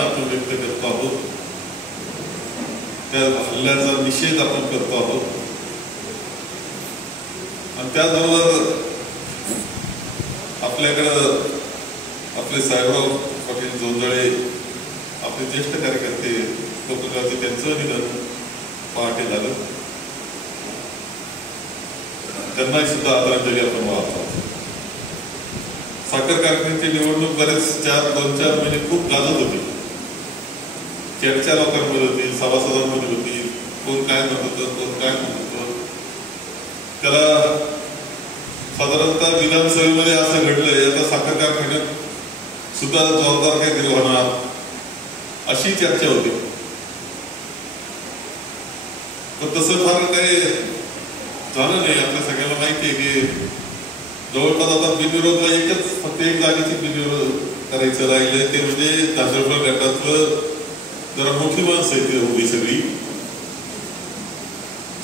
आपण व्यक्त करतो आहोत, त्या हल्ल्याचा निषेध आपण करतो आहोत. आणि त्याचबरोबर आपल्याकडं आपले साहेबराव पाटील जोंधळे, आपले ज्येष्ठ कार्यकर्ते कोकणगावचे, त्यांचं निधन पहाटे झालं. त्यांनाही सुद्धा आदरांजली आपण वाहतो. साखर कारखान्याची निवडणूक बरेच 2-4 महिने खूप गाजत होती. चर्चा लोकांमध्ये होती, सभासदांमध्ये होती, कोण काय म्हणत होतं, कोण काय म्हणत होतं. त्याला साधारणतः विधानसभेमध्ये असं घडलंय, आता साखर कारखान्यात सुद्धा जोरदार काहीतरी होणार अशी चर्चा होती. पण तसं फार काही झालं नाही. आपल्या सगळ्यांना माहिती आहे की जवळपास आता बिनविरोधला फक्त एक जागेची बिनविरोध करायचं राहिलंय, ते म्हणजे दासरफळ गटातलं जरा मोठी माणसं आहेत उभी सगळी,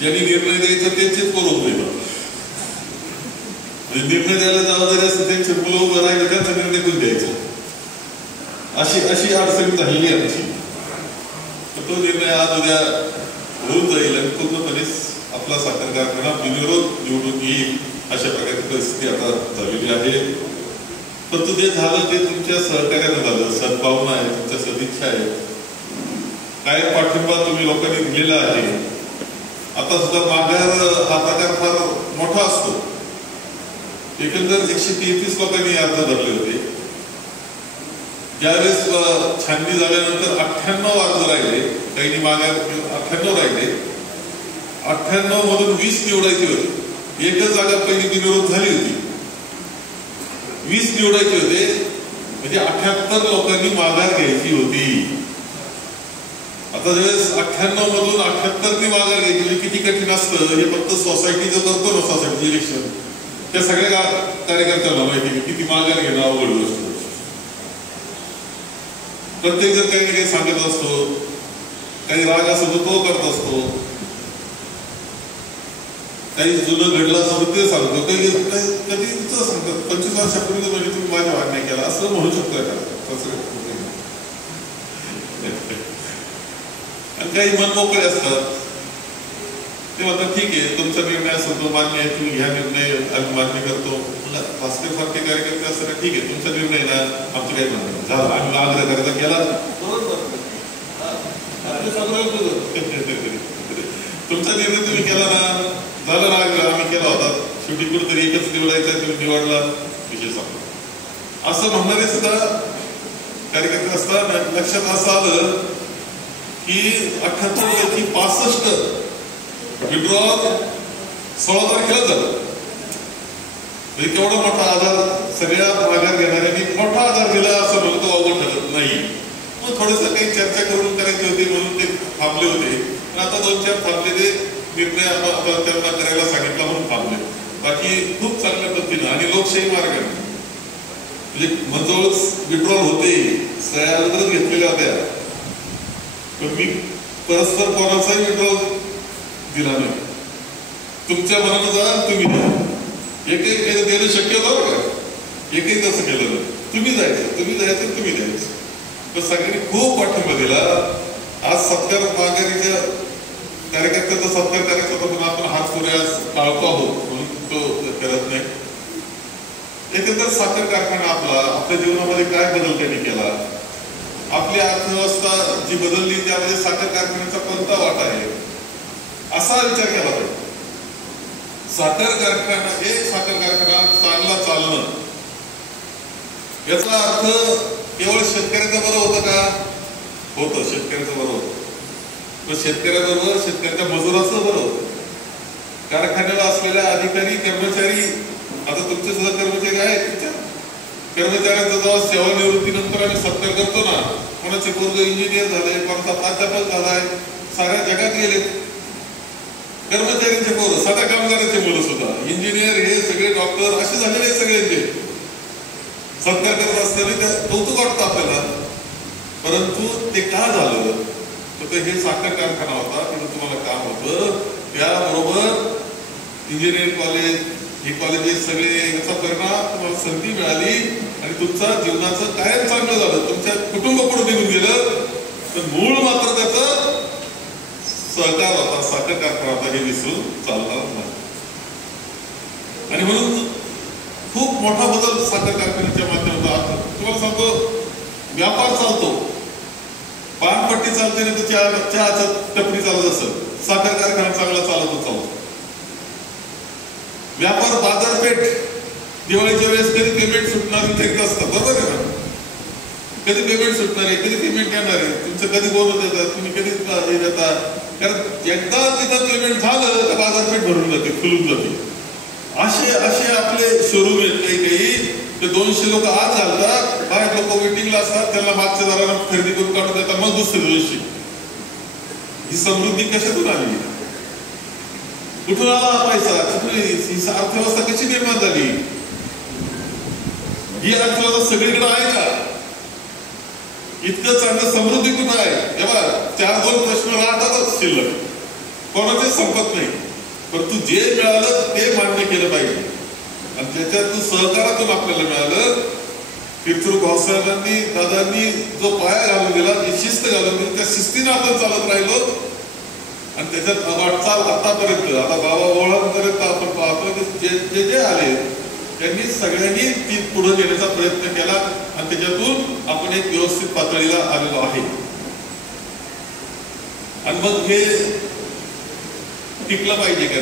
ज्यांनी निर्णय द्यायचा त्यांचेच करून देणार. म्हणजे निर्णय द्यायला जावं जरी असं त्यांचे मुलं उभं राहिलं त्यांचा निर्णय कोण द्यायचा, अशी अडचण झालेली आमची. तो निर्णय आज उद्या होऊन जाईल आणि पूर्णपणे आपला साखर कारखाना बिनविरोध निवडून येईल अशा प्रकारची परिस्थिती आता झालेली आहे. परंतु जे झालं ते तुमच्या सहकार्यानं झालं, सद्भावना आहे, तुमच्या सदिच्छा आहे, काय पाठिंबा तुम्ही लोकांनी दिलेला आहे. आता सुद्धा माघार हा प्रकार फार मोठा असतो. एकंदर 133 लोकांनी अर्ज भरले होते. ज्यावेळेस छाननी झाल्यानंतर 98 अर्ज राहिले, काही माघार 98 राहिले. 98 मधून 20 निवडायचे होते. एकच जागा पहिली बिनविरोध झाली होती, 20 निवडायचे होते. म्हणजे 78 लोकांनी माघार घ्यायची होती. आता ज्यावेळेस 98 मधून 78नी माघार घ्यायची म्हणजे किती कठीण असतं हे फक्त सोसायटीचं करतो ना, सोसायटी इलेक्शन, त्या सगळ्या कार्यकर्त्यांना माहिती की किती माघार घेणं अवघड गोष्ट. प्रत्येक जण काही ना काही सांगत असतो, काही राग असतो तो करत असतो, काही जुनं घडलं असं ते सांगतो, कधी सांगतात 25 वर्षापूर्वी म्हणजे तुम्ही माझ्या भाग नाही केला असं म्हणू शकतोय का. आणि काही मनमोकळे असतात, ते म्हणतात ठीक आहे तुमचा निर्णय असेल तो मान्य आहे, तुम्ही ह्या निर्णय आम्ही मान्य करतो. भास्कर सारखे कार्यकर्ते असताना ठीक आहे तुमचा निर्णय ना, आमचं काही म्हणणं झालं, आम्ही आग्रह करायचा केला, तुमचा निर्णय तुम्ही केला ना, झालं ना, आम्ही केला होता, शेवटी कुठेतरी एकच निवडायचा तुम्ही निवडला, विषय संपला असं म्हणणारे सुद्धा कार्यकर्ते असतात. लक्षात असं आलं की 78 पैकी 65 विड्रॉल 16 तारखेला झालं. म्हणजे केवढा मोठा आधार, सगळ्या माघार घेणाऱ्यांनी मोठा आधार दिला असं म्हणतो अवघड ठरत नाही. मग थोडस काही चर्चा करून करायची होती म्हणून ते थांबले होते. पण आता 2-4 थांबलेले निर्णय आपण त्यांना करायला सांगितला म्हणून थांबले. बाकी खूप चांगल्या पद्धतीनं आणि लोकशाही मार्गाने म्हणजे मंजूळ विड्रॉल होते, सह्या अगोदरच घेतलेल्या होत्या, पण मी परस्पर कोणाचाही विड्रॉल दिला नाही. तुमच्या मनानं जा, तुम्ही द्या. एकही देणं शक्य होतं का, एकही तसं केलं नाही. तुम्ही जायचं, तुम्ही द्यायचं. पण सगळ्यांनी खूप पाठिंबा दिला. आज सत्कार माघारीच्या कार्यकर्त्याचा सत्कार करायचा होता, पण आपण हात पुढे टाळतो आहोत म्हणून तो करत नाही. एकंदर साखर कारखाना आपल्या जीवनामध्ये काय बदल त्यांनी केला, आपली अर्थव्यवस्था जी बदलली त्यामध्ये साखर कारखान्याचा कोणता वाटा आहे असा विचार केला पाहिजे. साखर कारखाना चांगला चालणं याचा अर्थ केवळ शेतकऱ्याचं बरं होतं का, होतं, शेतकऱ्याचं बरं होतं. पण शेतकऱ्याबरोबर शेतकऱ्याच्या मजुराचं बरं होतं. कारखान्याला असलेल्या अधिकारी कर्मचारी, आता तुमचे सुद्धा कर्मचारी आहेत, तुमच्या कर्मचाऱ्यांचा जेव्हा सेवानिवृत्तीनंतर आम्ही सत्कार करतो ना, कोणाचे पोरग इंजिनियर झाले, कोणाचा प्राध्यापक झालाय, साऱ्या जगात गेले कर्मचाऱ्यांचे पोरं, साध्या कामगारांचे मुलं सुद्धा इंजिनियर, हे सगळे डॉक्टर असे झालेले सगळ्यांचे सत्कार करत असताना त्या कौतुक वाटतं आपल्याला. परंतु ते का झालं तर हे साखर कारखाना होता, तिथं तुम्हाला काम होतं, त्याबरोबर इंजिनिअरिंग कॉलेज, ही कॉलेजेस सगळे, याचा परिणाम तुम्हाला संधी मिळाली आणि तुमचा जीवनाचं कायम चांगलं झालं. तुमच्या कुटुंब पुढे निघून गेलं, पण मूळ मात्र त्याचं सहकार होता, साखर कारखाना होता, हे विसरून चालणार नाही. आणि म्हणून खूप मोठा बदल साखर कारखान्याच्या माध्यमातून तुम्हाला सांगतो. व्यापार चालतो, पानपट्टी चालते नाही तर चहाचं टपरी चालत असेल, साखर कारखाना चांगला चालतो. व्यापार बाजारपेठ दिवाळीच्या वेळेस कधी पेमेंट सुटणार इथे असतात, बरोबर आहे ना. कधी पेमेंट सुटणार आहे, कधी पेमेंट येणार आहे, तुमचं कधी बोलत येतात, तुम्ही कधी हे देतात. कारण एकदा तिथं पेमेंट झालं तर बाजारपेठ भरून जाते, खुलून जाते. असे आपले शोरूम आहेत काही ते 200 लोक आत घालतात, बाहेर लोक वेटिंगला असतात, त्यांना मागच्या दाराला खरेदी करून काढून देतात, मग दुसरे 200. ही समृद्धी कशातून आली, कुठून आला पैसा, कुठून ही अर्थव्यवस्था कशी निर्माण झाली. ही अर्थव्यवस्था सगळीकडे आहे का, इतकं चांगलं समृद्धी कुठं आहे. तेव्हा 4-2 प्रश्न राहतातच शिल्लक, कोणाचे संपत नाही. पण तू जे मिळालं ते मान्य केलं पाहिजे आणि त्याच्यातून सहकारातून आपल्याला मिळालं. तीर्थरूप भाऊसाहेबांनी दादांनी जो पाया घालून दिला, जी शिस्त घालून दिली, त्या शिस्तीने आपण चालत राहिलो आणि त्याच्यात वाटचाल आतापर्यंत, आता बाबा ओळखपर्यंत आपण पाहतो की जे जे आले त्यांनी सगळ्यांनी ती पुढे नेण्याचा प्रयत्न केला आणि त्याच्यातून आपण एक व्यवस्थित पातळीला आलेलो आहे. आणि मग हे टिकलं पाहिजे का,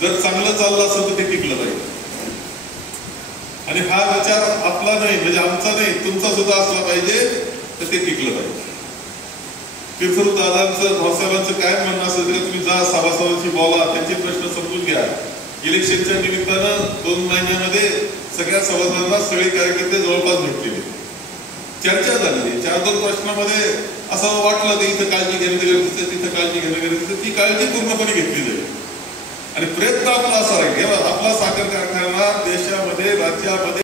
जर चांगलं चाललं असेल तर ते टिकलं पाहिजे. आणि हा विचार आपला नाही, म्हणजे आमचा नाही, तुमचा सुद्धा असला पाहिजे, तर ते टिकलं पाहिजे. तीर्थरूप दादांचं भाऊसाहेबांचं काय म्हणणं असेल तरी तुम्ही जा सभासदांशी बोला, त्यांचे प्रश्न समजून घ्या. इलेक्शनच्या निमित्तानं 2 महिन्यामध्ये सगळ्या सभासदांना सगळे कार्यकर्ते जवळपास भेटलेले, चर्चा झालेली. 4-2 प्रश्नामध्ये असं वाटलं की इथं काळजी घेणं गरजेचं, तिथं काळजी घेणं गरजेचं, ती काळजी पूर्णपणे घेतली जाईल. आणि प्रयत्न आपला असा आहे, आपला साखर कारखाना देशामध्ये, राज्यामध्ये